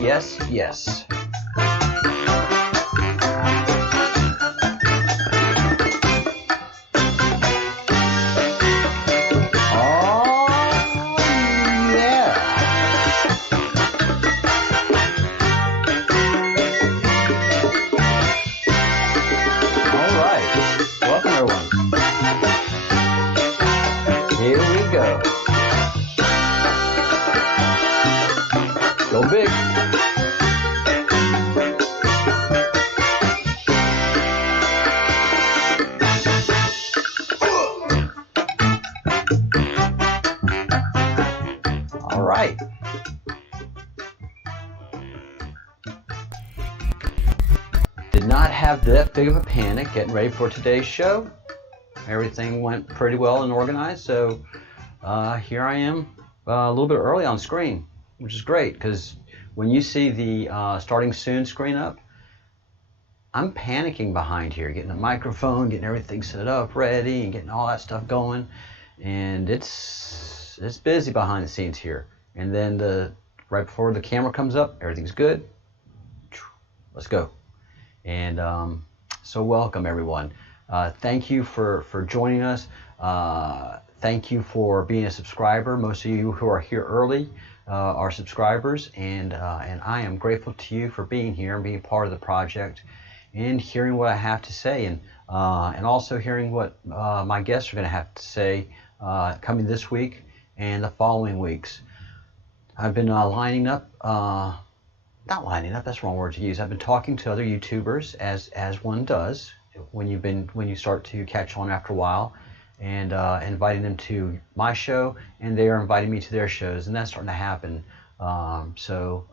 Yes, yes. Go big. All right. Did not have that big of a panic getting ready for today's show. Everything went pretty well and organized, so here I am a little bit early on screen, which is great because when you see the starting soon screen up, I'm panicking behind here, getting the microphone, getting everything set up, ready, and getting all that stuff going, and it's busy behind the scenes here. And then right before the camera comes up, everything's good. Let's go. And so welcome everyone. Thank you for joining us. Thank you for being a subscriber. Most of you who are here early are subscribers, and I am grateful to you for being here and being part of the project and hearing what I have to say, and also hearing what my guests are going to have to say coming this week and the following weeks. I've been lining up, not lining up, that's the wrong word to use. I've been talking to other YouTubers as one does when you start to catch on after a while, and inviting them to my show, and they are inviting me to their shows, and that's starting to happen. So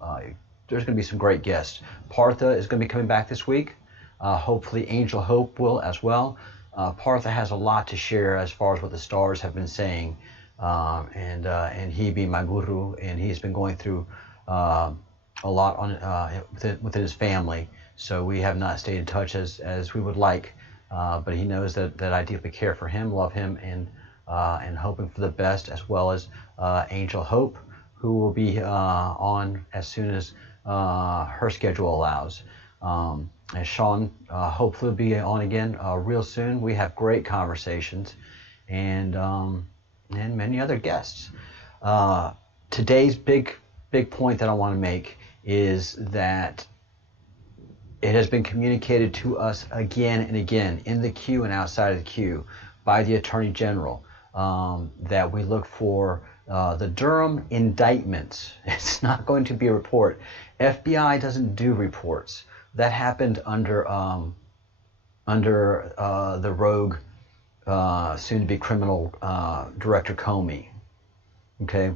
there's going to be some great guests. Partha is going to be coming back this week. Hopefully Angel Hope will as well. Partha has a lot to share as far as what the stars have been saying, and he being my guru, and he's been going through a lot on within his family. So we have not stayed in touch as we would like. But he knows that I deeply care for him, love him, and hoping for the best, as well as Angel Hope, who will be on as soon as her schedule allows. And Sean hopefully will be on again real soon. We have great conversations, and many other guests. Today's big point that I want to make is that it has been communicated to us again and again in the queue and outside of the queue by the Attorney General that we look for the Durham indictments. It's not going to be a report. FBI doesn't do reports. That happened under the rogue, soon-to-be criminal Director Comey. Okay.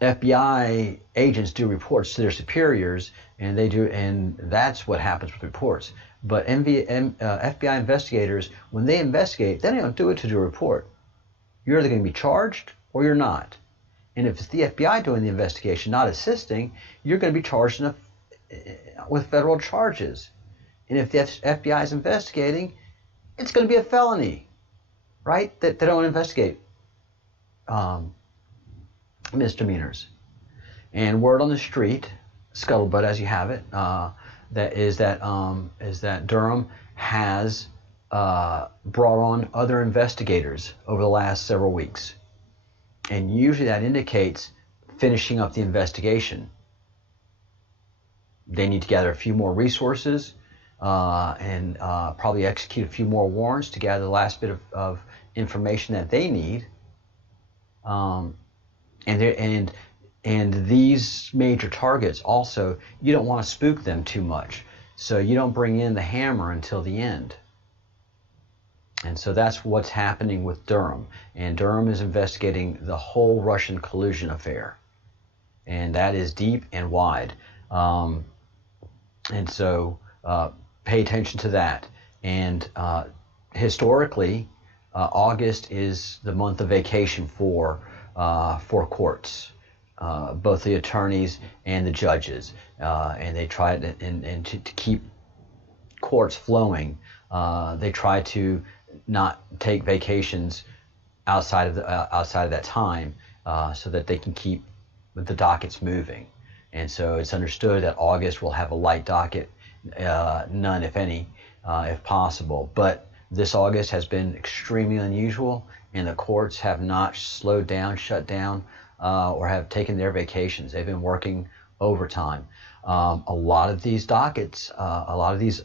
FBI agents do reports to their superiors, and that's what happens with reports. But FBI investigators, when they investigate, they don't do it to do a report. You're either going to be charged or you're not. And if it's the FBI doing the investigation, not assisting, you're going to be charged with federal charges. And if the FBI is investigating, it's going to be a felony, right? They don't investigate misdemeanors. And word on the street, scuttlebutt as you have it, that Durham has brought on other investigators over the last several weeks, and usually that indicates finishing up the investigation. They need to gather a few more resources and probably execute a few more warrants to gather the last bit of information that they need. And these major targets also, you don't want to spook them too much. So you don't bring in the hammer until the end. And so that's what's happening with Durham. And Durham is investigating the whole Russian collusion affair. And that is deep and wide. And so pay attention to that. And historically, August is the month of vacation for courts. Both the attorneys and the judges, and they try to keep courts flowing. They try to not take vacations outside of that time, so that they can keep the dockets moving. And so it's understood that August will have a light docket, none if any, if possible. But this August has been extremely unusual, and the courts have not slowed down, shut down, or have taken their vacations. They've been working overtime. A lot of these dockets, a lot of these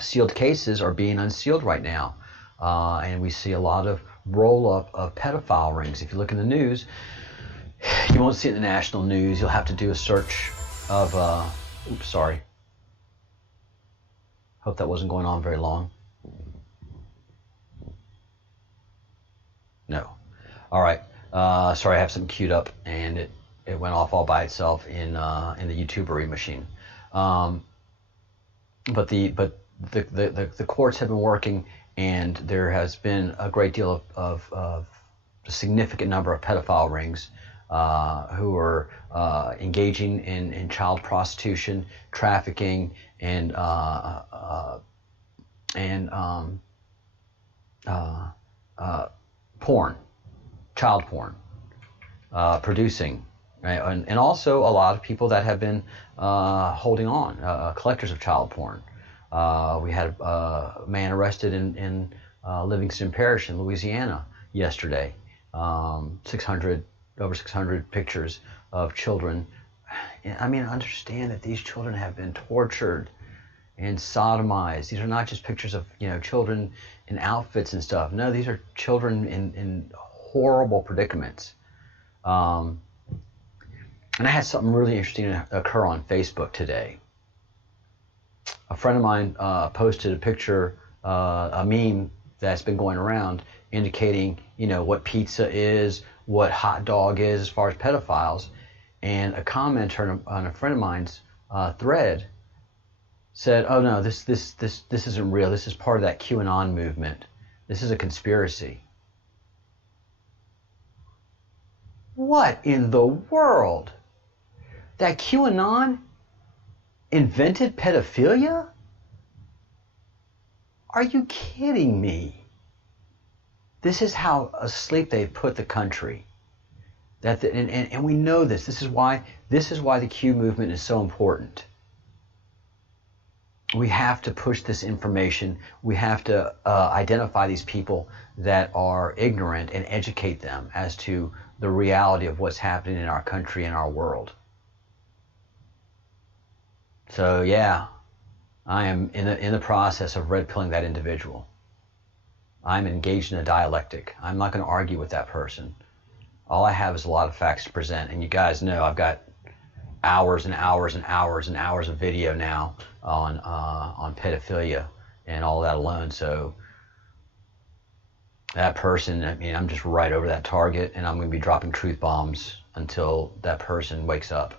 sealed cases are being unsealed right now. And we see a lot of roll-up of pedophile rings. If you look in the news, you won't see it in the national news. You'll have to do a search of, oops, sorry. Hope that wasn't going on very long. No. All right. Sorry, I have something queued up, and it went off all by itself in the YouTubery machine. But the courts have been working, and there has been a great deal of a significant number of pedophile rings who are engaging in child prostitution, trafficking, and porn, child porn, producing, right? And also a lot of people that have been holding on, collectors of child porn. We had a man arrested in Livingston Parish in Louisiana yesterday. Over 600 pictures of children. I mean, understand that these children have been tortured and sodomized. These are not just pictures of, children in outfits and stuff. No, these are children in horrible predicaments. And I had something really interesting occur on Facebook today. A friend of mine posted a picture, a meme that's been going around indicating, what pizza is, what hot dog is as far as pedophiles. And a commenter on a friend of mine's thread said, "Oh no, this isn't real. This is part of that QAnon movement. This is a conspiracy." What in the world? That QAnon invented pedophilia? Are you kidding me? This is how asleep they've put the country. And we know this. This is why the Q movement is so important. We have to push this information. We have to identify these people that are ignorant and educate them as to the reality of what's happening in our country and our world. So yeah, I am in the process of red pilling that individual. I'm engaged in a dialectic. I'm not going to argue with that person. All I have is a lot of facts to present, and you guys know I've got hours and hours and hours and hours of video now on pedophilia and all that alone. So that person, I mean, I'm just right over that target, and I'm going to be dropping truth bombs until that person wakes up,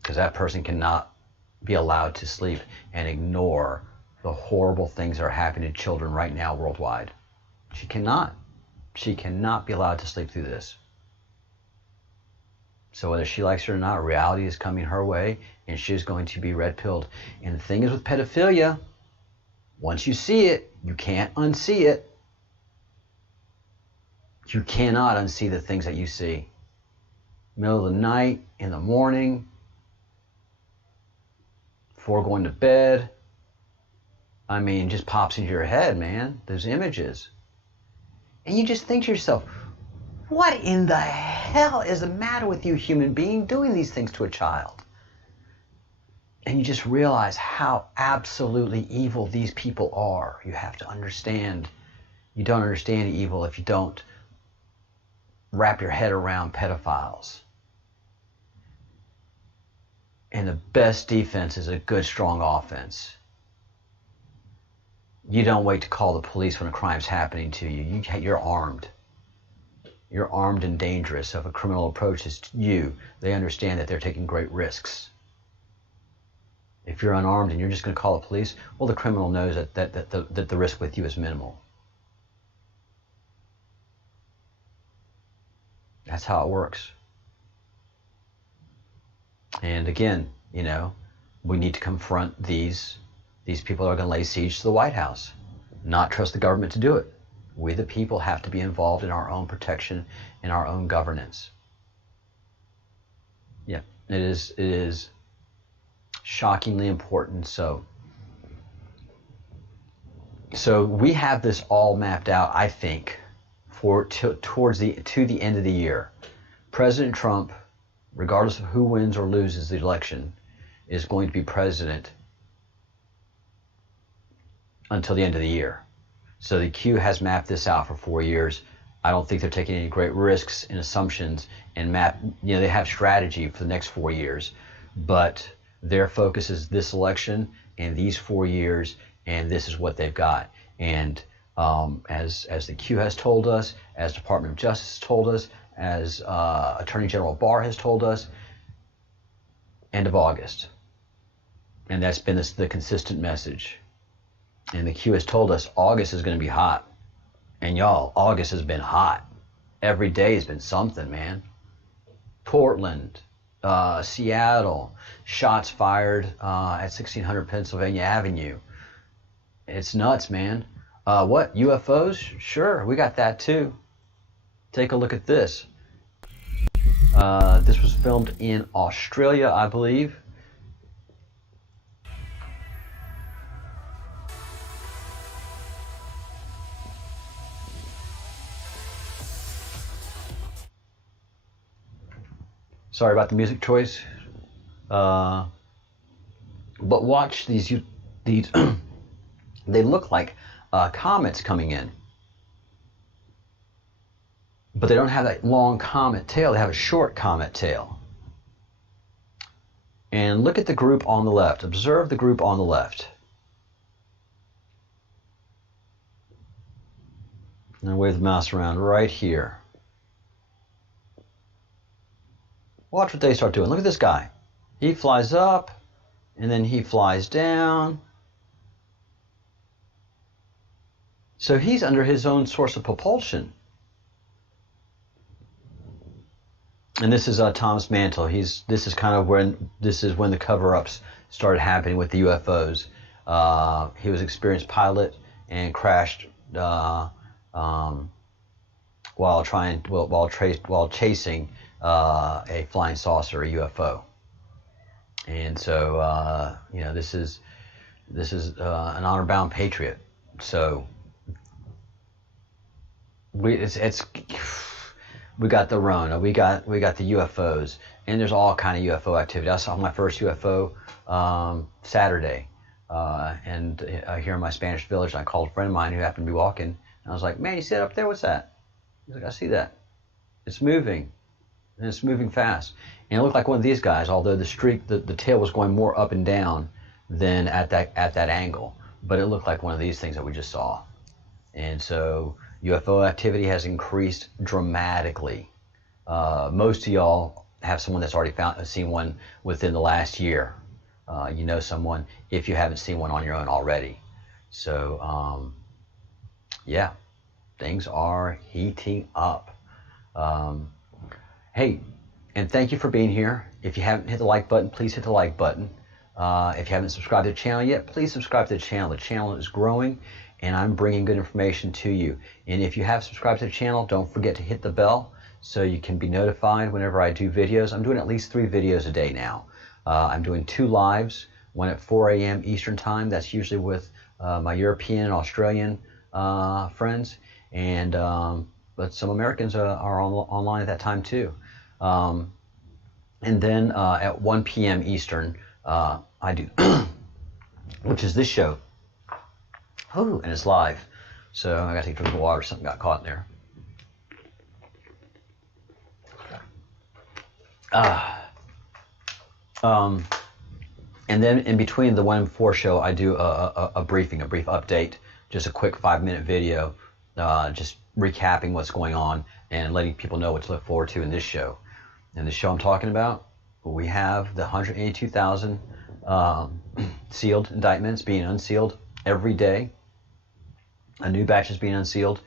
because that person cannot be allowed to sleep and ignore the horrible things that are happening to children right now worldwide. She cannot be allowed to sleep through this. So whether she likes it or not, reality is coming her way, and she is going to be red-pilled. And the thing is with pedophilia, once you see it, you can't unsee it. You cannot unsee the things that you see. Middle of the night, in the morning, before going to bed. I mean, just pops into your head, man, those images. And you just think to yourself, what in the hell is the matter with you, human being, doing these things to a child? And you just realize how absolutely evil these people are. You have to understand. You don't understand evil if you don't wrap your head around pedophiles. And the best defense is a good, strong offense. You don't wait to call the police when a crime's happening to you. You're armed. You're armed and dangerous. So if a criminal approaches you, they understand that they're taking great risks. If you're unarmed and you're just going to call the police, well, the criminal knows that the risk with you is minimal. That's how it works. And again, we need to confront these people that are going to lay siege to the White House, not trust the government to do it. We, the people, have to be involved in our own protection and our own governance. It is shockingly important. So we have this all mapped out, I think, towards the end of the year. President Trump, regardless of who wins or loses the election, is going to be president until the end of the year. So the Q has mapped this out for 4 years. I don't think they're taking any great risks and assumptions and they have strategy for the next 4 years, but their focus is this election and these 4 years, and this is what they've got. And as the Q has told us, as Department of Justice has told us, as Attorney General Barr has told us, end of August. And that's been the consistent message. And the Q has told us August is going to be hot. And y'all, August has been hot. Every day has been something, man. Portland, Seattle, shots fired at 1600 Pennsylvania Avenue. It's nuts, man. What? UFOs? Sure, we got that too. Take a look at this. This was filmed in Australia, I believe. Sorry about the music choice. But watch these. They look like comets coming in. But they don't have that long comet tail. They have a short comet tail. And look at the group on the left. Observe the group on the left. And wave the mouse around right here. Watch what they start doing. Look at this guy. He flies up, and then he flies down. So he's under his own source of propulsion. And this is Thomas Mantle. This is when the cover-ups started happening with the UFOs. He was an experienced pilot and crashed while chasing a flying saucer, a UFO. And so this is an honor-bound patriot. So we got the Rona, we got the UFOs, and there's all kind of UFO activity. I saw my first UFO Saturday, and here in my Spanish village, I called a friend of mine who happened to be walking, and I was like, "Man, you see that up there? What's that?" He's like, "I see that. It's moving, and it's moving fast." And it looked like one of these guys, although the tail was going more up and down than at that angle, but it looked like one of these things that we just saw. And so UFO activity has increased dramatically. Most of y'all have someone that's already seen one within the last year. You know someone if you haven't seen one on your own already. So yeah, things are heating up. Hey, and thank you for being here. If you haven't hit the like button, please hit the like button. If you haven't subscribed to the channel yet, please subscribe to the channel. The channel is growing, and I'm bringing good information to you. And if you have subscribed to the channel, don't forget to hit the bell so you can be notified whenever I do videos. I'm doing at least 3 videos a day now. I'm doing 2 lives, one at 4 a.m. Eastern time. That's usually with my European and Australian friends, and but some Americans are online at that time too. And then at 1 p.m. Eastern, I do, which is this show. Oh, and it's live. So I got to take a drink of water. Something got caught in there. And then in between the 1 and 4 show, I do a brief update, just a quick 5-minute video, just recapping what's going on and letting people know what to look forward to in this show. And the show I'm talking about, we have the 182,000 sealed indictments being unsealed every day. A new batch is being unsealed,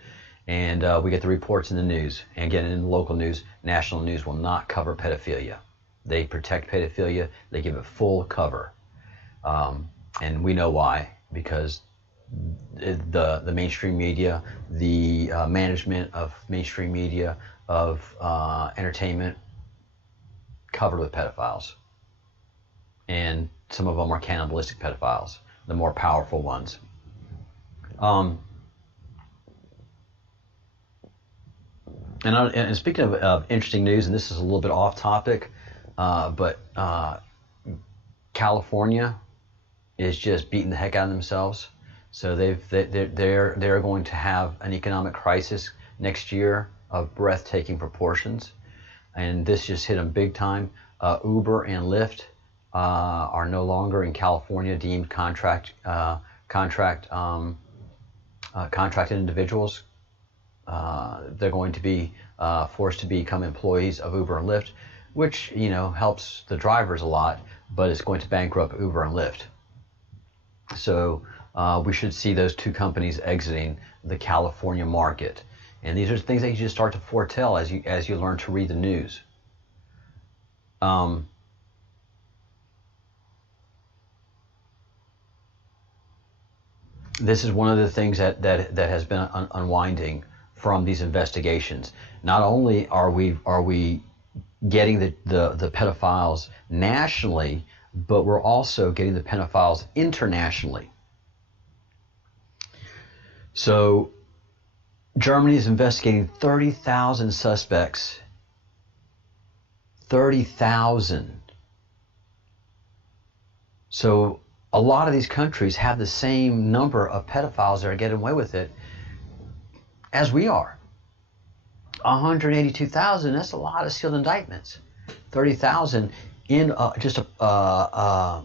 and we get the reports in the news. And again, in the local news, national news will not cover pedophilia. They protect pedophilia. They give it full cover, and we know why, because the mainstream media, the management of mainstream media, of entertainment, covered with pedophiles. And some of them are cannibalistic pedophiles, the more powerful ones. And speaking of interesting news, and this is a little bit off topic, but California is just beating the heck out of themselves. So they're going to have an economic crisis next year of breathtaking proportions, and this just hit them big time. Uber and Lyft are no longer in California deemed contracted individuals. They're going to be forced to become employees of Uber and Lyft, which helps the drivers a lot, but it's going to bankrupt Uber and Lyft. So we should see those two companies exiting the California market. And these are things that you just start to foretell as you learn to read the news. This is one of the things that has been unwinding from these investigations. Not only are we getting the pedophiles nationally, but we're also getting the pedophiles internationally. So Germany is investigating 30,000 suspects. 30,000. So a lot of these countries have the same number of pedophiles that are getting away with it as we are. 182,000, that's a lot of sealed indictments. 30,000 in just a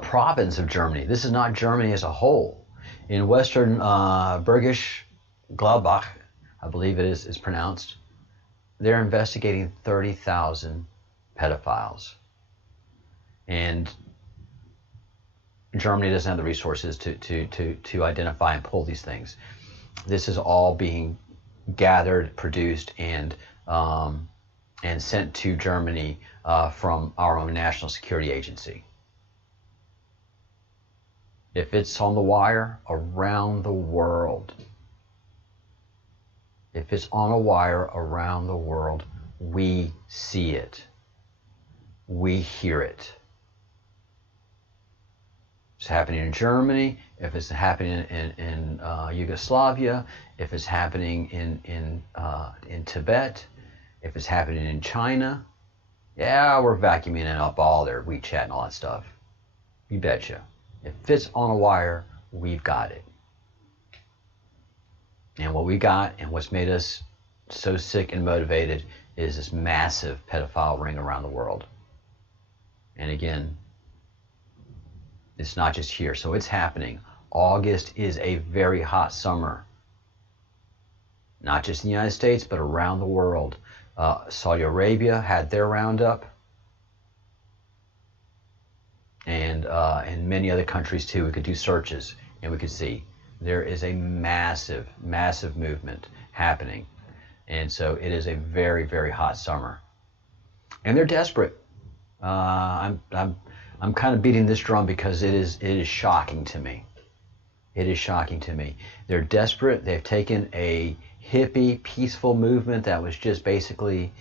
province of Germany. This is not Germany as a whole. In Western Bergisch Gladbach, I believe it is pronounced, they're investigating 30,000 pedophiles. And Germany doesn't have the resources to identify and pull these things. This is all being gathered, produced, and sent to Germany from our own national security agency. If it's on the wire around the world, if it's on a wire around the world, we see it. We hear it. It's happening in Germany, if it's happening in Yugoslavia, if it's happening in Tibet, if it's happening in China, yeah, we're vacuuming up all their WeChat and all that stuff. You betcha. If it's on a wire, we've got it. And what we got and what's made us so sick and motivated is this massive pedophile ring around the world. And again, it's not just here. So it's happening. August is a very hot summer. Not just in the United States, but around the world. Saudi Arabia had their roundup. And many other countries too. We could do searches and we could see there is a massive, massive movement happening. And so it is a very, very hot summer. And they're desperate. I'm kind of beating this drum because it is shocking to me. It is shocking to me. They're desperate. They've taken a hippie, peaceful movement that was just basically,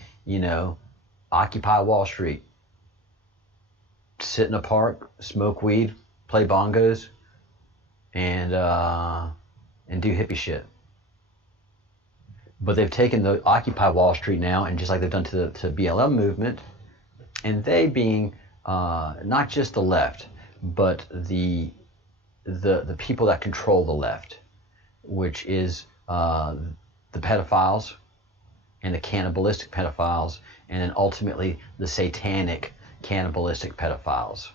Occupy Wall Street. Sit in a park, smoke weed, play bongos, and do hippie shit. But they've taken the Occupy Wall Street now, and just like they've done to the BLM movement, and they being not just the left, but the people that control the left, which is the pedophiles and the cannibalistic pedophiles, and then ultimately the satanic cannibalistic pedophiles.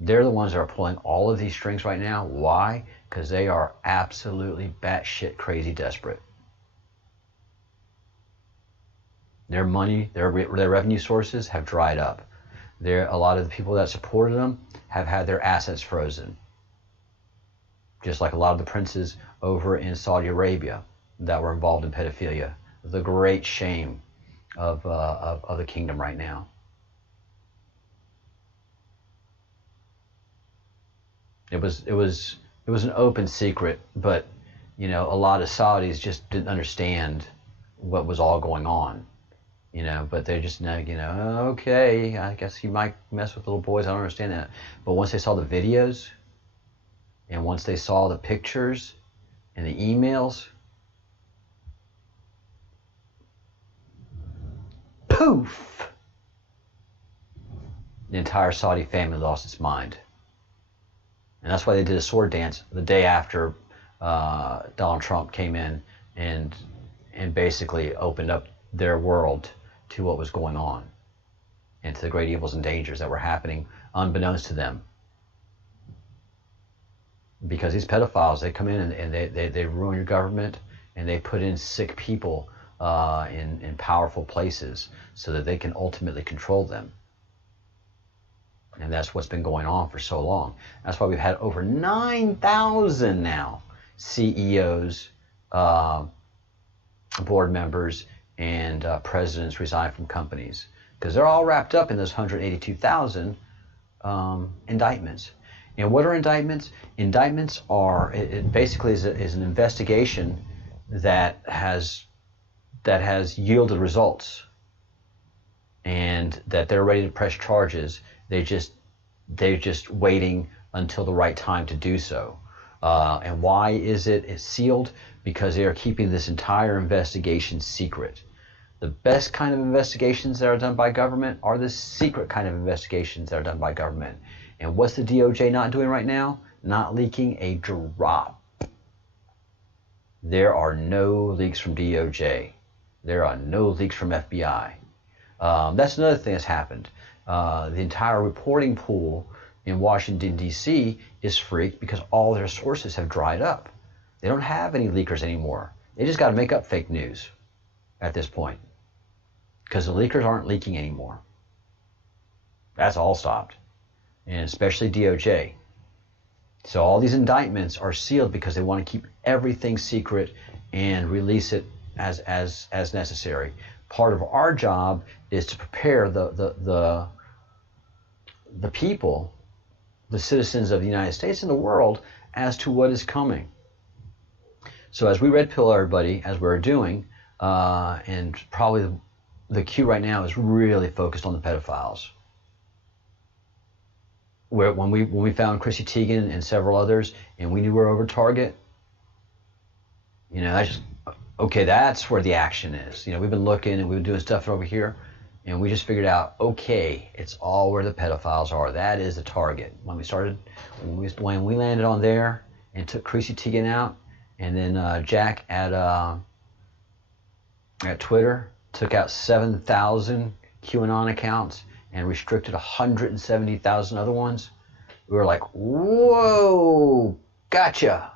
They're the ones that are pulling all of these strings right now. Why? Because they are absolutely batshit crazy desperate. Their money, their revenue sources have dried up. A lot of the people that supported them have had their assets frozen. Just like a lot of the princes over in Saudi Arabia that were involved in pedophilia. The great shame of the kingdom right now. It was an open secret, but a lot of Saudis just didn't understand what was all going on. You know, but they just know, you know, okay, I guess you might mess with little boys. I don't understand that. But once they saw the videos and once they saw the pictures and the emails, poof, the entire Saudi family lost its mind. And that's why they did a sword dance the day after Donald Trump came in and basically opened up their world to what was going on and to the great evils and dangers that were happening unbeknownst to them. Because these pedophiles, they come in and they ruin your government, and they put in sick people in powerful places so that they can ultimately control them. And that's what's been going on for so long. That's why we've had over 9,000 now CEOs, board members, and presidents resign from companies, because they're all wrapped up in those 182,000 indictments. And what are indictments? Indictments are, it basically is an investigation that has yielded results, and that they're ready to press charges. They're just waiting until the right time to do so. And why is it sealed? Because they are keeping this entire investigation secret. The best kind of investigations that are done by government are the secret kind of investigations that are done by government. And what's the DOJ not doing right now? Not leaking a drop. There are no leaks from DOJ. There are no leaks from FBI. That's another thing that's happened. The entire reporting pool in Washington, D.C. is freaked because all their sources have dried up. They don't have any leakers anymore. They just got to make up fake news at this point, because the leakers aren't leaking anymore. That's all stopped, and especially DOJ. So all these indictments are sealed because they want to keep everything secret and release it as necessary. Part of our job is to prepare the people, the citizens of the United States and the world, as to what is coming. So as we red pill everybody, as we're doing, and probably the cue right now is really focused on the pedophiles. Where when we found Chrissy Teigen and several others, and we knew we were over target, you know, that's where the action is. You know, we've been looking and we've been doing stuff over here, and we just figured out, okay, it's all where the pedophiles are. That is the target. When we landed on there and took Chrissy Teigen out, and then Jack at Twitter took out 7,000 QAnon accounts and restricted 170,000 other ones, we were like, whoa, gotcha.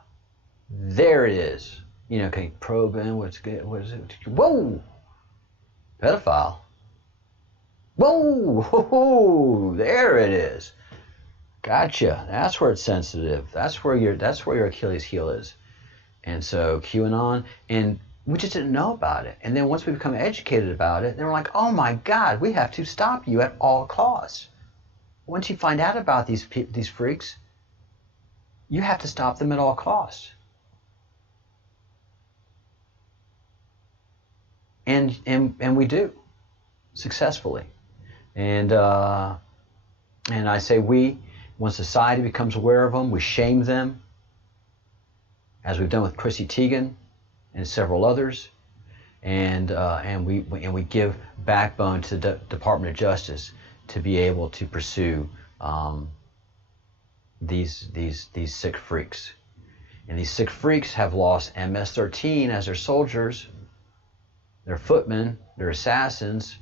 There it is. You know, can you probe in? What's good? What is it? Whoa, pedophile. Whoa, there it is. Gotcha. That's where it's sensitive. That's where your Achilles heel is. And so QAnon, and we just didn't know about it. And then once we become educated about it, then we're like, oh my God, we have to stop you at all costs. Once you find out about these freaks, you have to stop them at all costs. And we do, successfully. And I say we, when society becomes aware of them, we shame them, as we've done with Chrissy Teigen and several others, and we give backbone to the Department of Justice to be able to pursue these sick freaks. And these sick freaks have lost MS-13 as their soldiers, their footmen, their assassins,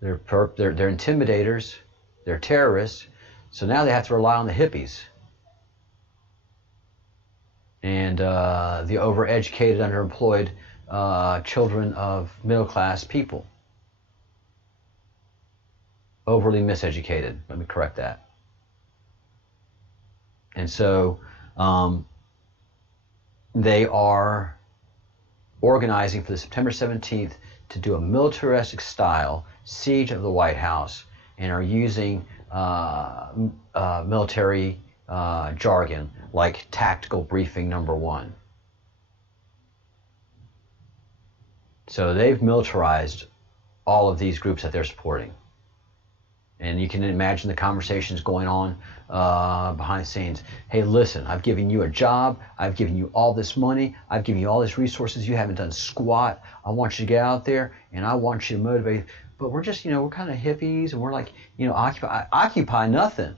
their intimidators, their terrorists. So now they have to rely on the hippies and the overeducated, underemployed children of middle-class people. Overly miseducated, let me correct that. And so they are organizing for the September 17th to do a militaristic style siege of the White House, and are using military jargon like tactical briefing number 1. So they've militarized all of these groups that they're supporting. And you can imagine the conversations going on behind the scenes. Hey, listen, I've given you a job. I've given you all this money. I've given you all these resources. You haven't done squat. I want you to get out there, and I want you to motivate. But we're just, we're kind of hippies, and we're like, occupy nothing.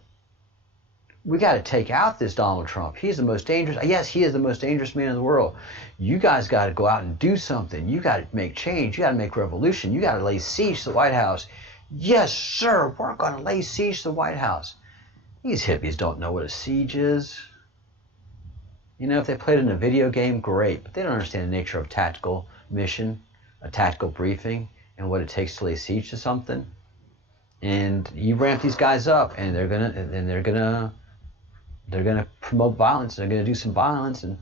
We got to take out this Donald Trump. He's the most dangerous. Yes, he is the most dangerous man in the world. You guys got to go out and do something. You got to make change. You got to make revolution. You got to lay siege to the White House. Yes, sir, we're going to lay siege to the White House. These hippies don't know what a siege is. If they played in a video game, great, but they don't understand the nature of a tactical mission, a tactical briefing, and what it takes to lay siege to something. And you ramp these guys up, and they're gonna promote violence. They're gonna do some violence, and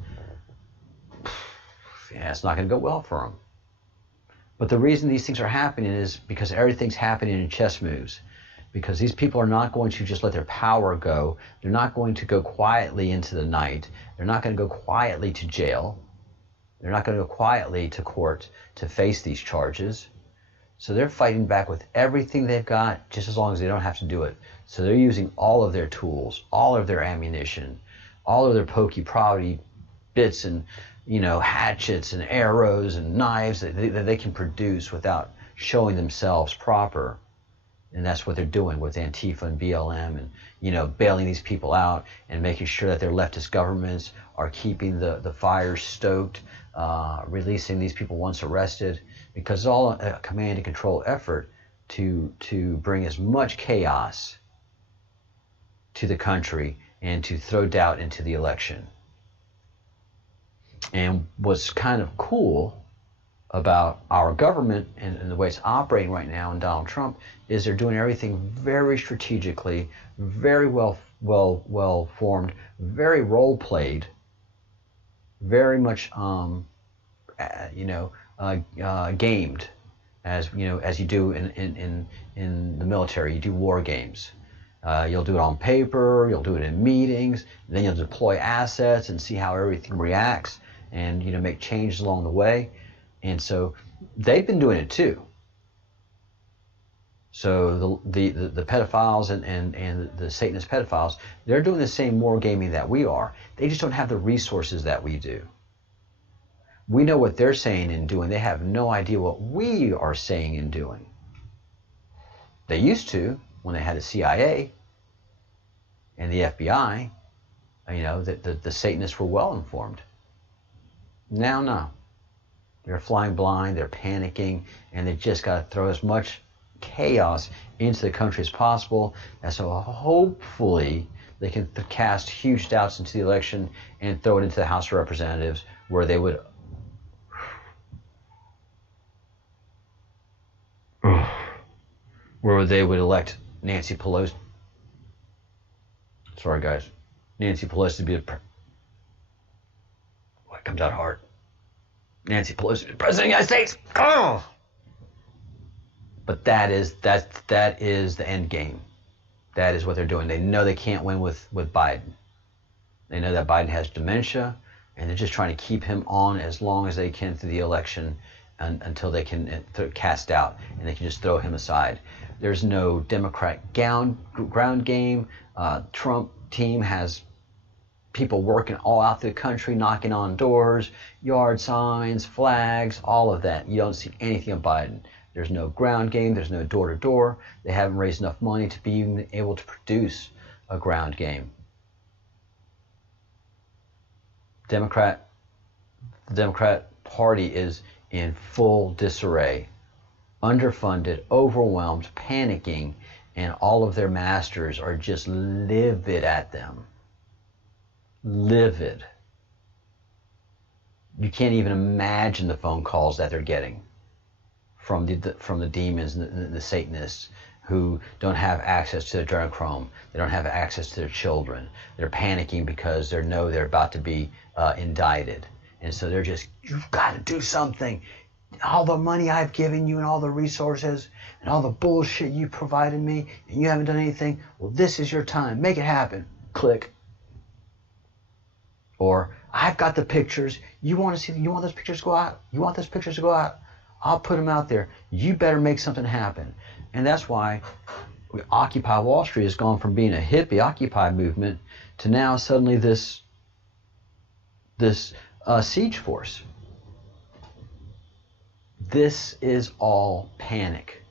it's not gonna go well for them. But the reason these things are happening is because everything's happening in chess moves. Because these people are not going to just let their power go. They're not going to go quietly into the night. They're not going to go quietly to jail. They're not going to go quietly to court to face these charges. So they're fighting back with everything they've got, just as long as they don't have to do it. So they're using all of their tools, all of their ammunition, all of their pokey-proddy bits and hatchets and arrows and knives that they can produce without showing themselves proper. And that's what they're doing with Antifa and BLM and, bailing these people out and making sure that their leftist governments are keeping the fires stoked, releasing these people once arrested, because it's all a command and control effort to bring as much chaos to the country and to throw doubt into the election. And what's kind of cool about our government and the way it's operating right now and Donald Trump is they're doing everything very strategically, very well formed, very role played, very much gamed, as you do in the military. You do war games. You'll do it on paper, you'll do it in meetings, then you'll deploy assets and see how everything reacts and make changes along the way. And so they've been doing it too. So the pedophiles and the Satanist pedophiles, they're doing the same war gaming that we are. They just don't have the resources that we do. We know what they're saying and doing. They have no idea what we are saying and doing. They used to, when they had the CIA and the FBI, the Satanists were well informed. Now, no. They're flying blind, they're panicking, and they just got to throw as much chaos into the country as possible. And so hopefully they can cast huge doubts into the election and throw it into the House of Representatives, where they would elect Nancy Pelosi. Sorry, guys. Nancy Pelosi to be the what comes out hard. Nancy Pelosi, the President of the United States. Oh! But that is the end game. That is what they're doing. They know they can't win with Biden. They know that Biden has dementia, and they're just trying to keep him on as long as they can through the election until they can cast out, and they can just throw him aside. There's no Democrat ground game. Trump team has people working all out the country, knocking on doors, yard signs, flags, all of that. You don't see anything of Biden. There's no ground game. There's no door-to-door. They haven't raised enough money to be even able to produce a ground game. The Democrat Party is in full disarray, underfunded, overwhelmed, panicking, and all of their masters are just livid at them. Livid. You can't even imagine the phone calls that they're getting from the demons and the Satanists who don't have access to their adrenochrome. They don't have access to their children. They're panicking because they know they're about to be indicted. And so they're just, you've got to do something. All the money I've given you and all the resources and all the bullshit you provided me and you haven't done anything, well, this is your time. Make it happen. Click. Or, I've got the pictures. You want those pictures to go out? You want those pictures to go out? I'll put them out there. You better make something happen. And that's why Occupy Wall Street has gone from being a hippie Occupy movement to now suddenly this siege force. This is all panic.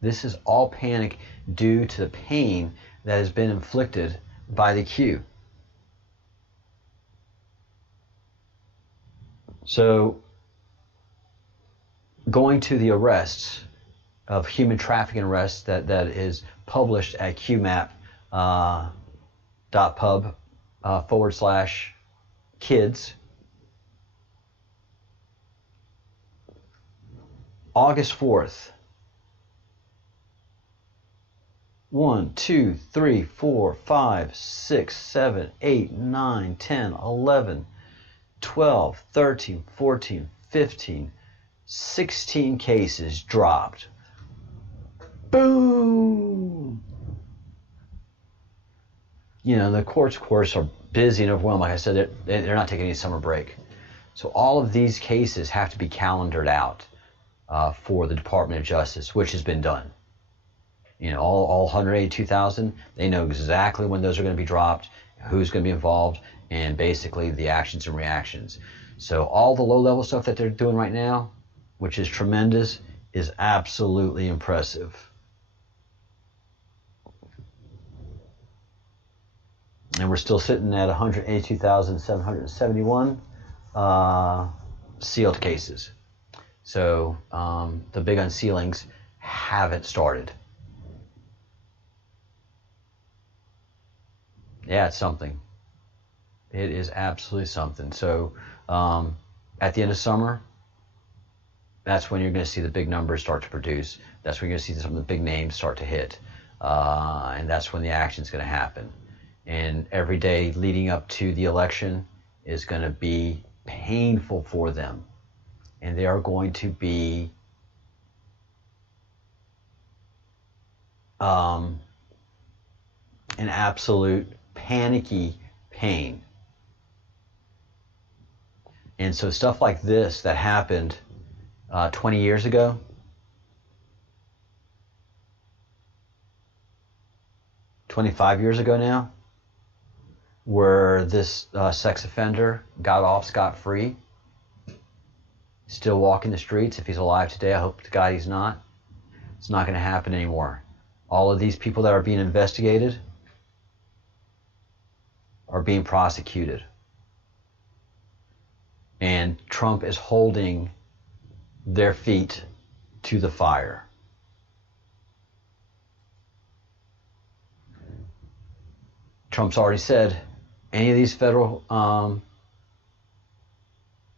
This is all panic due to the pain that has been inflicted by the Q. So, going to the arrests of human trafficking arrests that is published at qmap.pub/kids. August 4th. 1, 2, 3, 4, 5, 6, 7, 8, 9, 10, 11, 12, 13, 14, 15, 16 cases dropped. Boom! You know, the courts, of course, are busy and overwhelmed. Like I said, they're not taking any summer break. So all of these cases have to be calendared out for the Department of Justice, which has been done. You know, all 182,000, they know exactly when those are going to be dropped, who's going to be involved, and basically the actions and reactions. So all the low-level stuff that they're doing right now, which is tremendous, is absolutely impressive. And we're still sitting at 182,771 sealed cases. So the big unsealings haven't started. Yeah, it's something. It is absolutely something. So at the end of summer, that's when you're going to see the big numbers start to produce. That's when you're going to see some of the big names start to hit. And that's when the action's going to happen. And every day leading up to the election is going to be painful for them. And they are going to be an absolute panicky pain. And so stuff like this that happened 20 years ago, $25 years ago now, where this sex offender got off scot-free, still walking the streets. If he's alive today, I hope to God he's not. It's not going to happen anymore. All of these people that are being investigated are being prosecuted. And Trump is holding their feet to the fire. Trump's already said any of these federal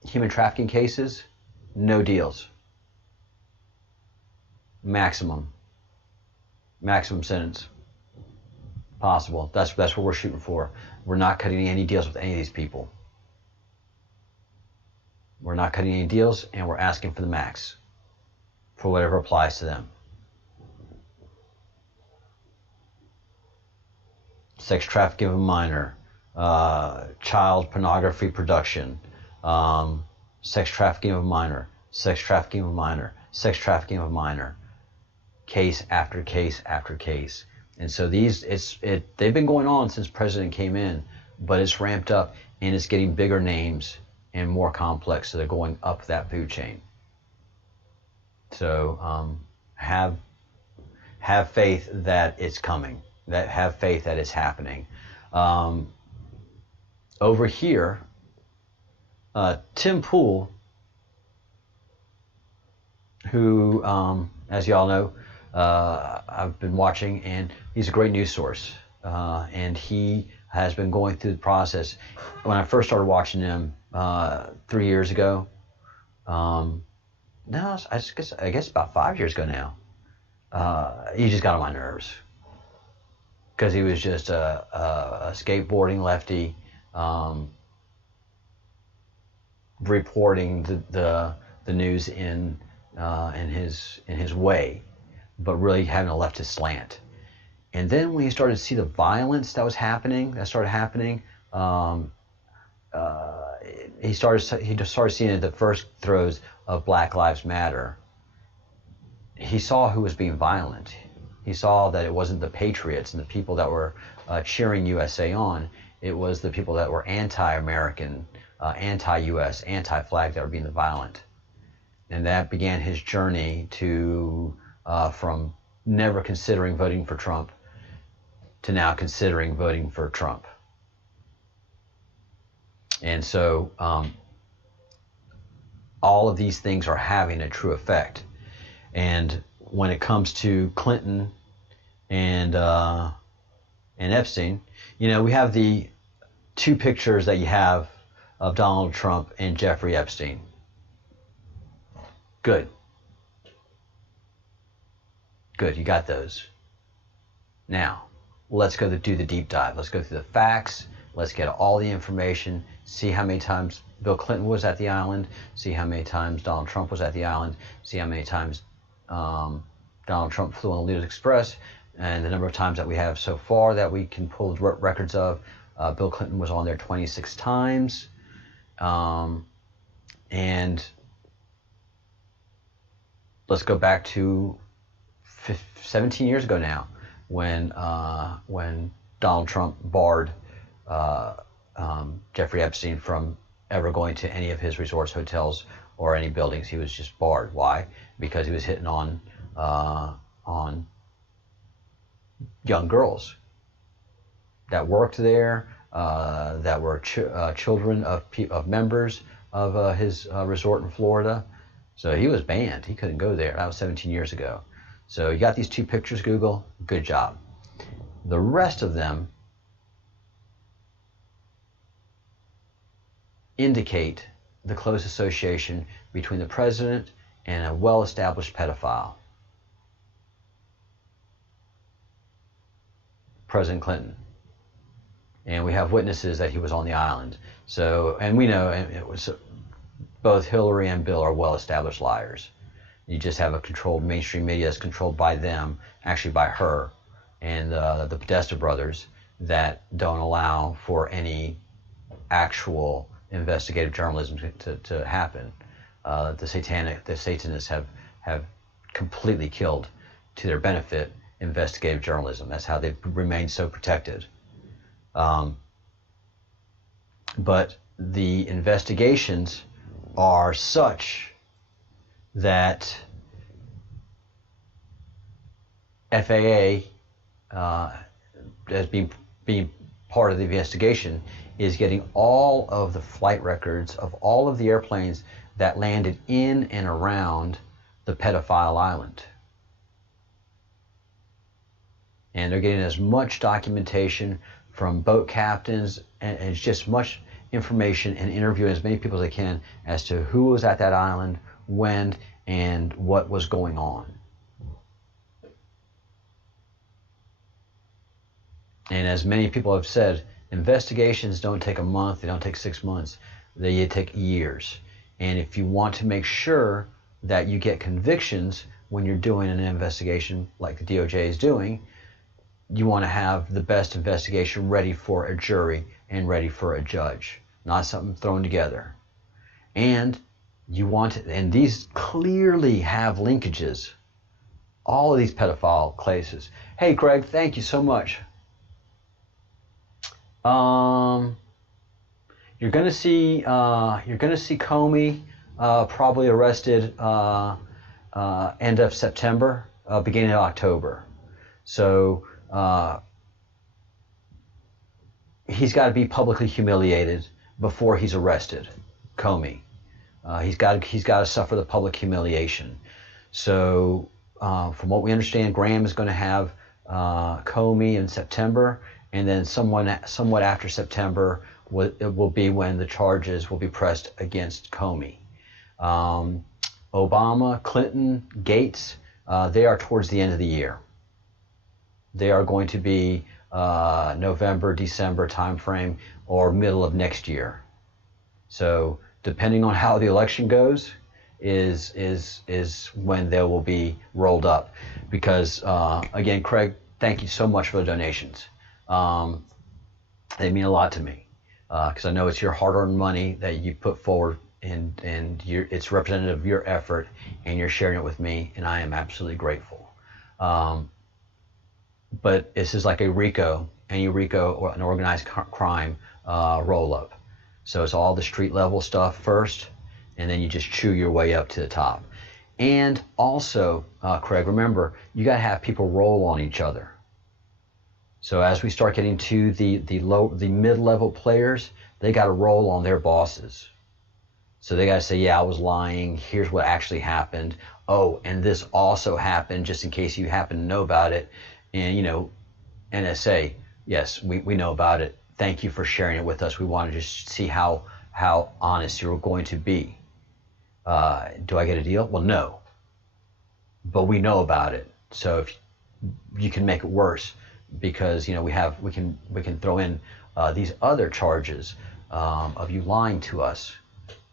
human trafficking cases, no deals. Maximum sentence possible. That's what we're shooting for. We're not cutting any deals with any of these people. We're not cutting any deals, and we're asking for the max for whatever applies to them. Sex trafficking of a minor, child pornography production, sex trafficking of a minor, sex trafficking of a minor, sex trafficking of a minor, case after case after case. And so they've been going on since President came in, but it's ramped up and it's getting bigger names and more complex. So they're going up that food chain. So have faith that it's coming. Have faith that it's happening. Over here, Tim Pool, who, as y'all know, I've been watching, and he's a great news source. And he has been going through the process. When I first started watching him 3 years ago, no, I guess about 5 years ago now, he just got on my nerves. Because he was just a skateboarding lefty, reporting the news in his way, but really having a leftist slant. And then when you started to see the violence that started happening, he just started seeing the first throes of Black Lives Matter, he saw who was being violent. He saw that it wasn't the patriots and the people that were cheering USA on. It was the people that were anti-American, anti-US, anti-flag that were being violent. And that began his journey to from never considering voting for Trump to now considering voting for Trump. And so all of these things are having a true effect. And when it comes to Clinton and Epstein, you know, we have the two pictures that you have of Donald Trump and Jeffrey Epstein. Good. Good, you got those. Now, let's go do the deep dive. Let's go through the facts. Let's get all the information. See how many times Bill Clinton was at the island. See how many times Donald Trump was at the island. See how many times Donald Trump flew on the Leaders Express, and the number of times that we have so far that we can pull records of. Bill Clinton was on there 26 times. And let's go back to 17 years ago now, when Donald Trump barred Jeffrey Epstein from ever going to any of his resorts, hotels, or any buildings. He was just barred. Why? Because he was hitting on young girls that worked there, that were children of members of his resort in Florida. So he was banned. He couldn't go there. That was 17 years ago. So you got these two pictures, Google. Good job. The rest of them indicate the close association between the president and a well-established pedophile, President Clinton. And we have witnesses that he was on the island. So, and we know it was both Hillary and Bill are well-established liars. You just have a controlled mainstream media that's controlled by them, actually by her, and the Podesta brothers, that don't allow for any actual investigative journalism to happen. The Satanists have completely killed, to their benefit, investigative journalism. That's how they've remained so protected. But the investigations are such that FAA, as being part of the investigation, is getting all of the flight records of all of the airplanes that landed in and around the pedophile island. And they're getting as much documentation from boat captains and just much information, and interviewing as many people as they can as to who was at that island, when, and what was going on. And as many people have said, investigations don't take a month, they don't take 6 months, they take years. And if you want to make sure that you get convictions when you're doing an investigation like the DOJ is doing, you want to have the best investigation ready for a jury and ready for a judge, not something thrown together. And you want to, and these clearly have linkages, all of these pedophile cases. Hey Greg, thank you so much. You're gonna see Comey probably arrested end of September, beginning of October. So he's got to be publicly humiliated before he's arrested. Comey, he's got to suffer the public humiliation. So from what we understand, Graham is going to have Comey in September, and then somewhat after September it will be when the charges will be pressed against Comey. Obama, Clinton, Gates, they are towards the end of the year. They are going to be November, December timeframe, or middle of next year. So depending on how the election goes, is when they will be rolled up. Because again, Craig, thank you so much for the donations. They mean a lot to me. because I know it's your hard-earned money that you put forward, and it's representative of your effort, and you're sharing it with me, and I am absolutely grateful. But this is like a RICO, or an organized crime roll-up. So it's all the street level stuff first, and then you just chew your way up to the top. And also, Craig, remember, you got to have people roll on each other. So as we start getting to the mid-level players, they got to roll on their bosses. So they got to say, yeah, I was lying. Here's what actually happened. Oh, and this also happened, just in case you happen to know about it. And, NSA, yes, we know about it. Thank you for sharing it with us. We wanted to see how honest you're going to be. Do I get a deal? Well, no. But we know about it. So if you can make it worse, because we can throw in these other charges of you lying to us,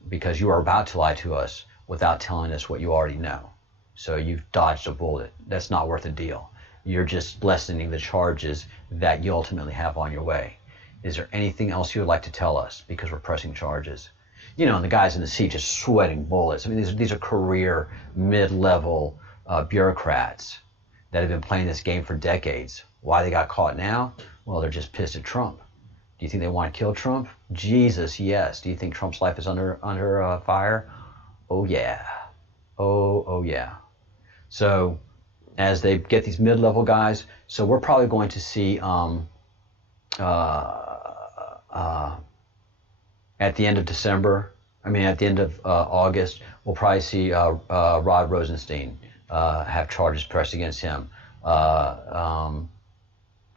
because you are about to lie to us without telling us what you already know. So you've dodged a bullet. That's not worth a deal. You're just lessening the charges that you ultimately have on your way. Is there anything else you would like to tell us? Because we're pressing charges. And the guys in the seat just sweating bullets. I mean, these are career, mid-level bureaucrats that have been playing this game for decades. Why they got caught now? Well, they're just pissed at Trump. Do you think they want to kill Trump? Jesus, yes. Do you think Trump's life is under fire? Oh, yeah. Oh, yeah. So as they get these mid-level guys, so we're probably going to see at the end of December, at the end of August, we'll probably see Rod Rosenstein have charges pressed against him.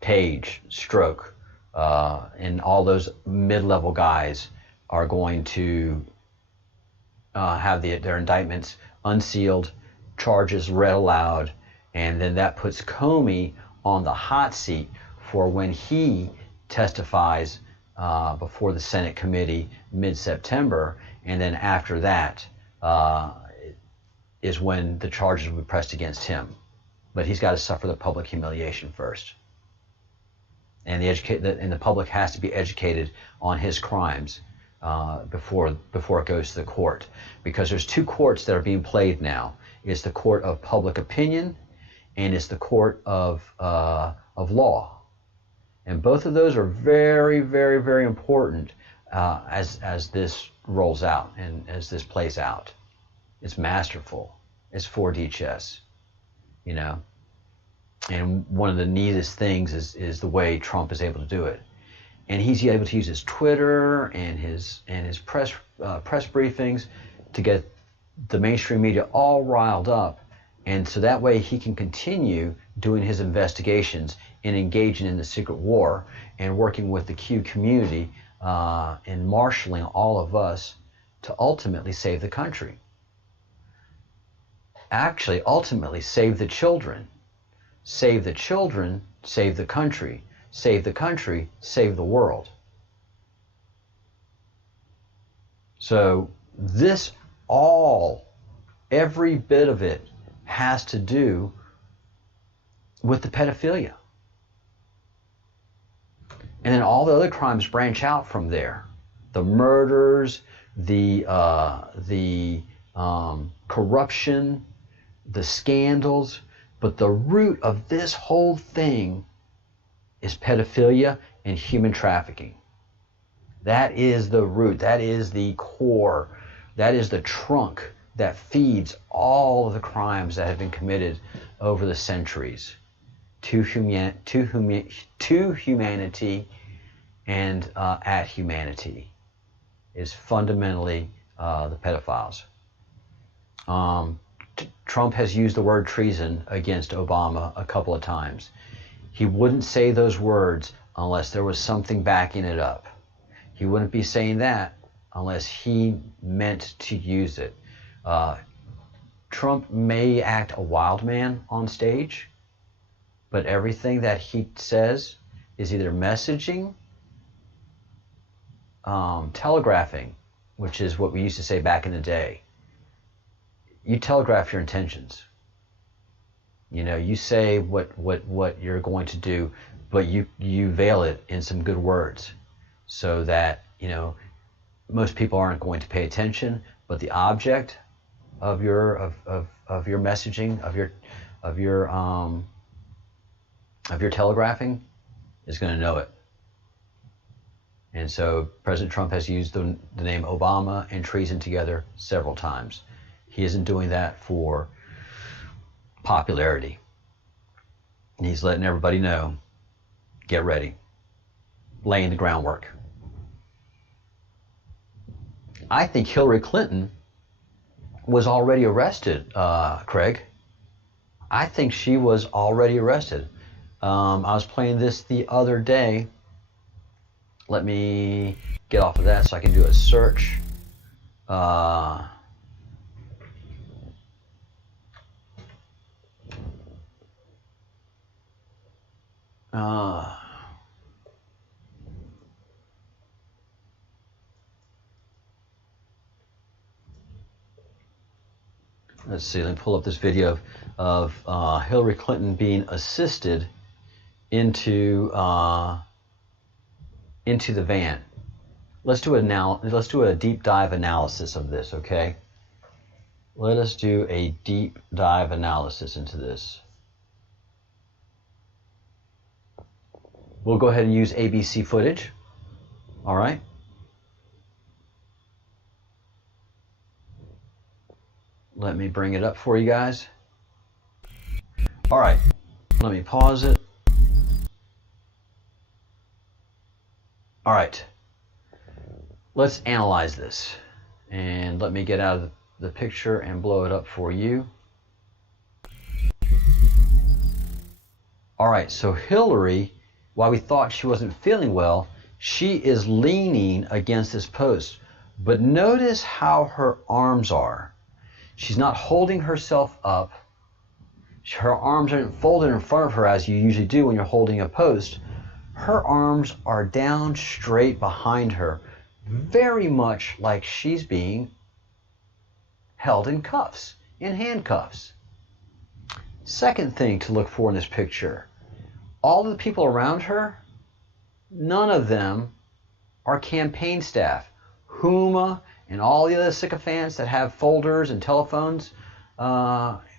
Page, Stroke, and all those mid-level guys are going to have their indictments unsealed, charges read aloud, and then that puts Comey on the hot seat for when he testifies before the Senate committee mid-September, and then after that is when the charges will be pressed against him. But he's got to suffer the public humiliation first. And the public has to be educated on his crimes before it goes to the court. Because there's two courts that are being played now. It's the court of public opinion, and it's the court of law. And both of those are very, very, very important as this rolls out and as this plays out. It's masterful. It's 4D chess, And one of the neatest things is the way Trump is able to do it. And he's able to use his Twitter and his press briefings to get the mainstream media all riled up. And so that way he can continue doing his investigations and engaging in the secret war and working with the Q community and marshaling all of us to ultimately save the country. Actually, ultimately save the children. Save the children, save the country. Save the country, save the world. So this every bit of it has to do with the pedophilia. And then all the other crimes branch out from there. The murders, the corruption, the scandals. But the root of this whole thing is pedophilia and human trafficking. That is the root. That is the core. That is the trunk that feeds all of the crimes that have been committed over the centuries to humanity and at humanity is fundamentally the pedophiles. Trump has used the word treason against Obama a couple of times. He wouldn't say those words unless there was something backing it up. He wouldn't be saying that unless he meant to use it. Trump may act a wild man on stage, but everything that he says is either messaging, telegraphing, which is what we used to say back in the day. You telegraph your intentions. You say what you're going to do, but you veil it in some good words so that you know, most people aren't going to pay attention, but the object of your messaging, of your telegraphing is going to know it. And so President Trump has used the name Obama and treason together several times. He isn't doing that for popularity. And he's letting everybody know, get ready, laying the groundwork. I think Hillary Clinton was already arrested, Craig. I think she was already arrested. I was playing this the other day. Let me get off of that so I can do a search. Let's see, let me pull up this video of Hillary Clinton being assisted into the van. Let's do a deep dive analysis of this, okay? Let us do a deep dive analysis into this. We'll go ahead and use ABC footage, all right? Let me bring it up for you guys. All right, let me pause it. All right, let's analyze this. And let me get out of the picture and blow it up for you. All right, so Hillary, while we thought she wasn't feeling well, she is leaning against this post. But notice how her arms are. She's not holding herself up. Her arms aren't folded in front of her as you usually do when you're holding a post. Her arms are down straight behind her, very much like she's being held in cuffs, in handcuffs. Second thing to look for in this picture, all of the people around her, none of them are campaign staff. Huma and all the other sycophants that have folders and telephones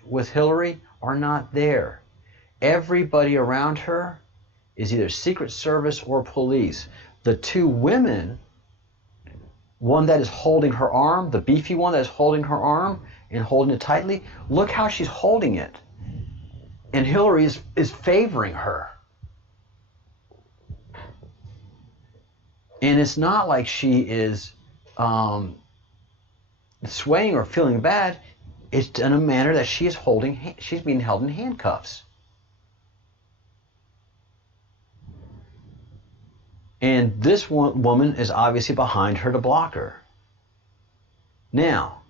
with Hillary are not there. Everybody around her is either Secret Service or police. The two women, one that is holding her arm, the beefy one that is holding her arm and holding it tightly, look how she's holding it. And Hillary is favoring her. And it's not like she is swaying or feeling bad. It's in a manner that she's being held in handcuffs. And this woman is obviously behind her to block her. Now,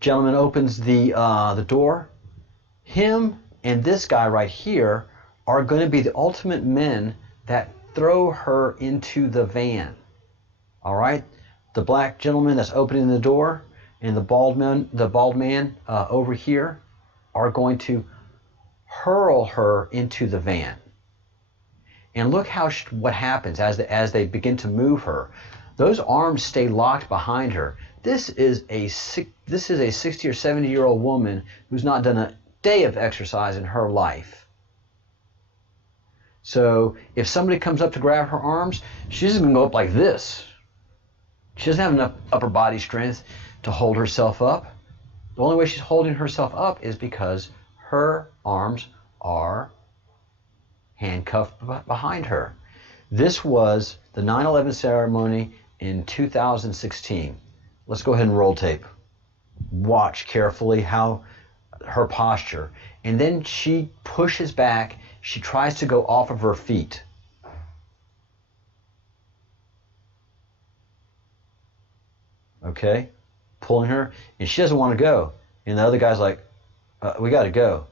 gentleman opens the door. Him and this guy right here are going to be the ultimate men that throw her into the van. All right? The black gentleman that's opening the door and the bald man over here are going to hurl her into the van. And look what happens as they begin to move her. Those arms stay locked behind her. This is a 60 or 70-year-old woman who's not done a day of exercise in her life. So if somebody comes up to grab her arms, she's just going to go up like this. She doesn't have enough upper body strength to hold herself up. The only way she's holding herself up is because her arms are handcuffed behind her. This was the 9/11 ceremony in 2016. Let's go ahead and roll tape. Watch carefully how her posture. And then she pushes back. She tries to go off of her feet. Okay? Pulling her. And she doesn't want to go. And the other guy's like, we got to go.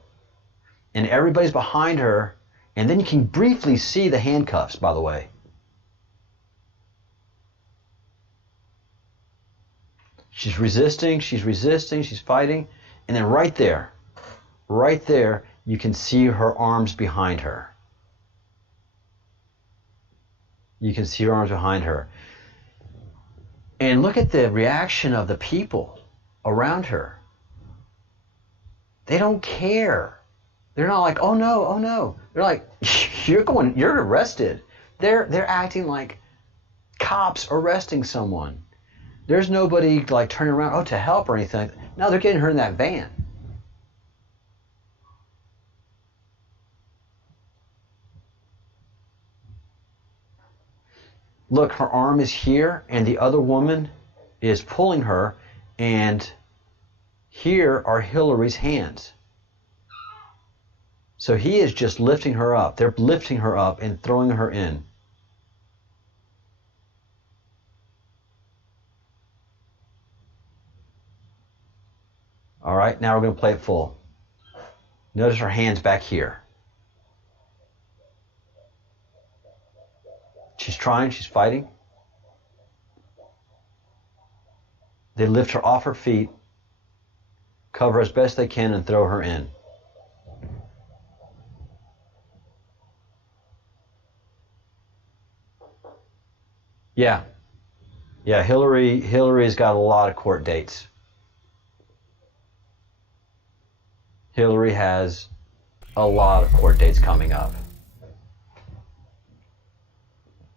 And everybody's behind her. And then you can briefly see the handcuffs, by the way. She's resisting, she's fighting. And then right there, you can see her arms behind her. You can see her arms behind her. And look at the reaction of the people around her. They don't care. They're not like, oh no, oh no. They're like, you're arrested. They're acting like cops arresting someone. There's nobody like turning around, oh, to help or anything. No, they're getting her in that van. Look, her arm is here, and the other woman is pulling her, and here are Hillary's hands. So he is just lifting her up. They're lifting her up and throwing her in. All right, now we're going to play it full. Notice her hands back here. She's trying, she's fighting. They lift her off her feet, cover as best they can, and throw her in. Yeah, Hillary's got a lot of court dates. Hillary has a lot of court dates coming up.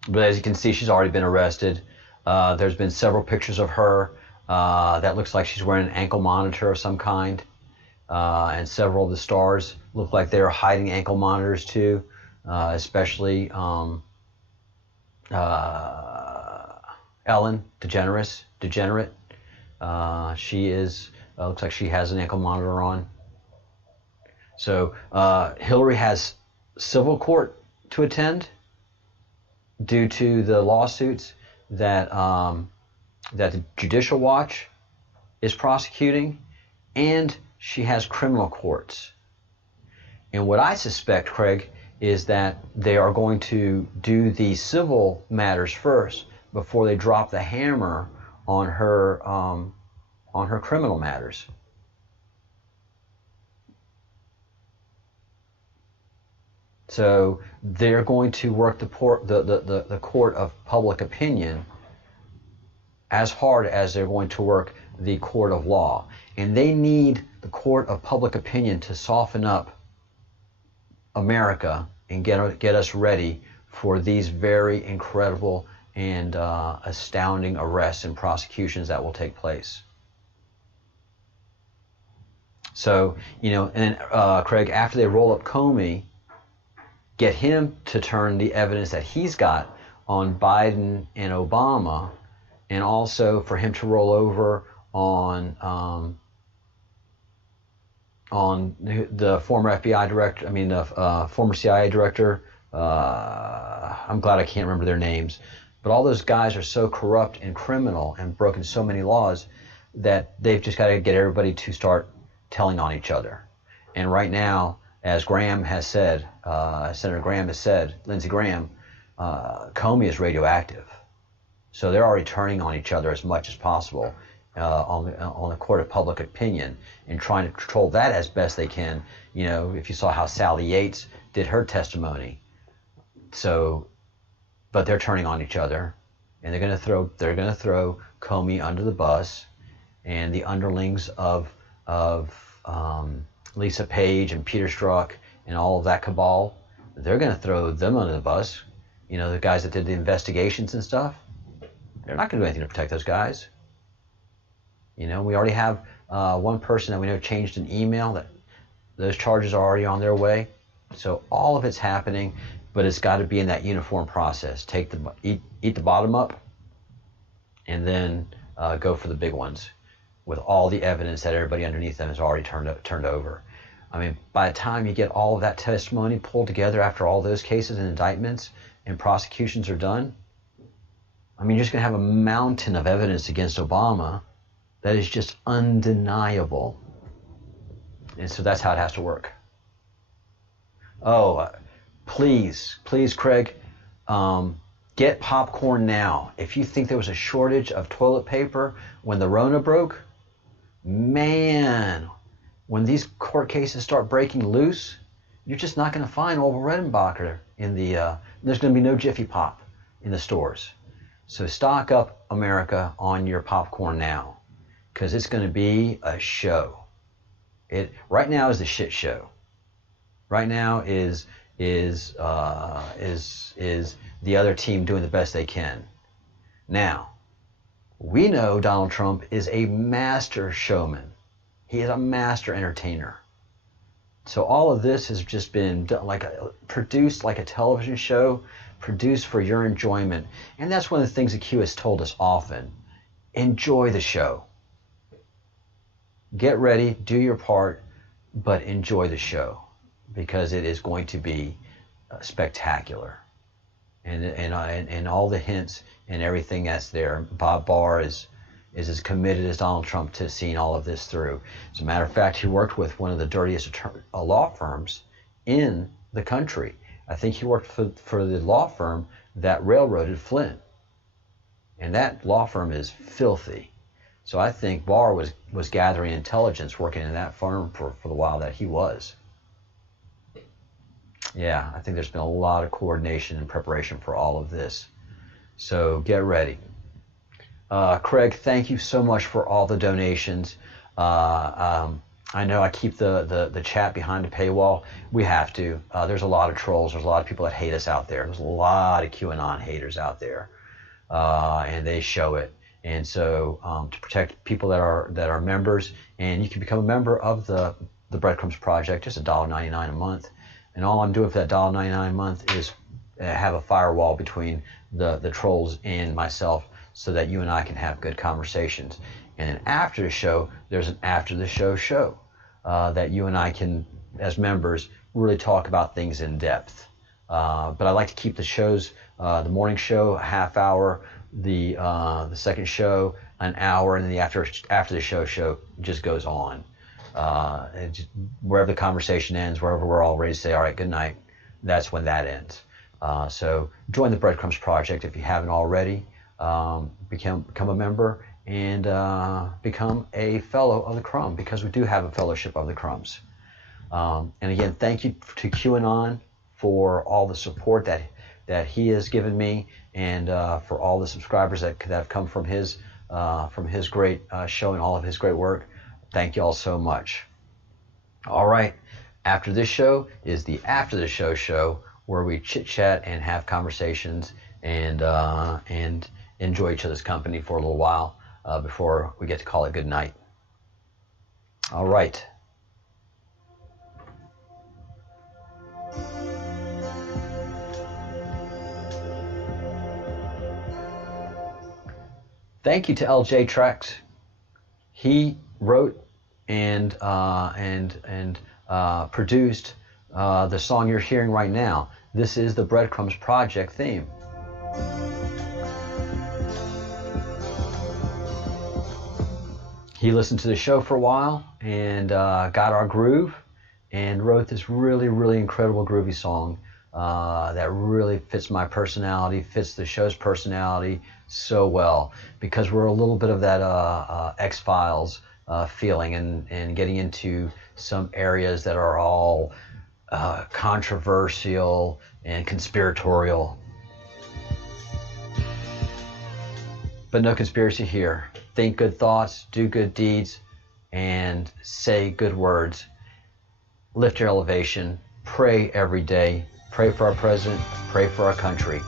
But as you can see, she's already been arrested. There's been several pictures of her. That looks like she's wearing an ankle monitor of some kind. And several of the stars look like they're hiding ankle monitors too, especially Ellen DeGenerate. She is, looks like she has an ankle monitor on. So Hillary has civil court to attend due to the lawsuits that that the Judicial Watch is prosecuting, and she has criminal courts. And what I suspect, Craig, is that they are going to do the civil matters first before they drop the hammer on her criminal matters. So they're going to work the court of public opinion as hard as they're going to work the court of law. And they need the court of public opinion to soften up America and get us ready for these very incredible and astounding arrests and prosecutions that will take place. So, and then Craig, after they roll up Comey, get him to turn the evidence that he's got on Biden and Obama, and also for him to roll over on the former FBI director, the former CIA director. I'm glad I can't remember their names, but all those guys are so corrupt and criminal and broken so many laws that they've just got to get everybody to start telling on each other. And right now, as Graham has said, Senator Graham has said, Lindsey Graham, Comey is radioactive. So they're already turning on each other as much as possible on the court of public opinion and trying to control that as best they can. If you saw how Sally Yates did her testimony. So, but they're turning on each other, and they're going to throw Comey under the bus, and the underlings of Lisa Page and Peter Strzok and all of that cabal, they're going to throw them under the bus. The guys that did the investigations and stuff, they're not going to do anything to protect those guys. We already have one person that we know changed an email. That those charges are already on their way. So all of it's happening, but it's got to be in that uniform process. Eat the bottom up, and then go for the big ones with all the evidence that everybody underneath them has already turned over. By the time you get all of that testimony pulled together after all those cases and indictments and prosecutions are done, you're just going to have a mountain of evidence against Obama that is just undeniable. And so that's how it has to work. Oh, please, Craig, get popcorn now. If you think there was a shortage of toilet paper when the Rona broke, man, when these court cases start breaking loose, you're just not going to find Orville Redenbacher in the, there's going to be no Jiffy Pop in the stores. So stock up, America, on your popcorn now, because it's going to be a show. Right now is the shit show. Right now is the other team doing the best they can. Now, we know Donald Trump is a master showman. He is a master entertainer. So all of this has just been produced like a television show, produced for your enjoyment. And that's one of the things that Q has told us often. Enjoy the show. Get ready, do your part, but enjoy the show, because it is going to be spectacular. And all the hints and everything that's there. Bob Barr is as committed as Donald Trump to seeing all of this through. As a matter of fact, he worked with one of the dirtiest law firms in the country. I think he worked for the law firm that railroaded Flynn. And that law firm is filthy. So I think Barr was gathering intelligence working in that firm for the while that he was. Yeah, I think there's been a lot of coordination and preparation for all of this. So get ready. Craig, thank you so much for all the donations. I know I keep the chat behind a paywall. We have to. There's a lot of trolls. There's a lot of people that hate us out there. There's a lot of QAnon haters out there, and they show it. And so to protect people that are members, and you can become a member of the Breadcrumbs Project, just $1.99 a month. And all I'm doing for that $1.99 a month is have a firewall between the trolls and myself, so that you and I can have good conversations. And then after the show, there's an after the show that you and I can, as members, really talk about things in depth. But I like to keep the shows, the morning show, a half hour, the second show, an hour, and then the after the show just goes on. Wherever the conversation ends, wherever we're all ready to say, all right, good night, that's when that ends. So join the Breadcrumbs Project if you haven't already. Become a member and become a fellow of the Crumb, because we do have a fellowship of the Crumbs. And again, thank you to QAnon for all the support that he has given me, and for all the subscribers that have come from his great show and all of his great work. Thank you all so much. All right, after this show is the after the show, where we chit chat and have conversations and enjoy each other's company for a little while before we get to call it good night. All right. Thank you to LJ Trax. He wrote and produced the song you're hearing right now. This is the Breadcrumbs Project theme. He listened to the show for a while and got our groove and wrote this really, really incredible groovy song that really fits my personality, fits the show's personality so well, because we're a little bit of that X-Files feeling and getting into some areas that are all controversial and conspiratorial. But no conspiracy here. Think good thoughts, do good deeds, and say good words. Lift your elevation. Pray every day. Pray for our president. Pray for our country.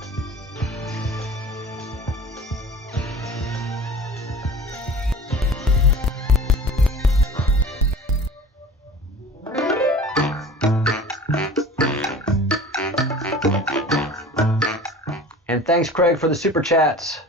And thanks, Craig, for the super chats.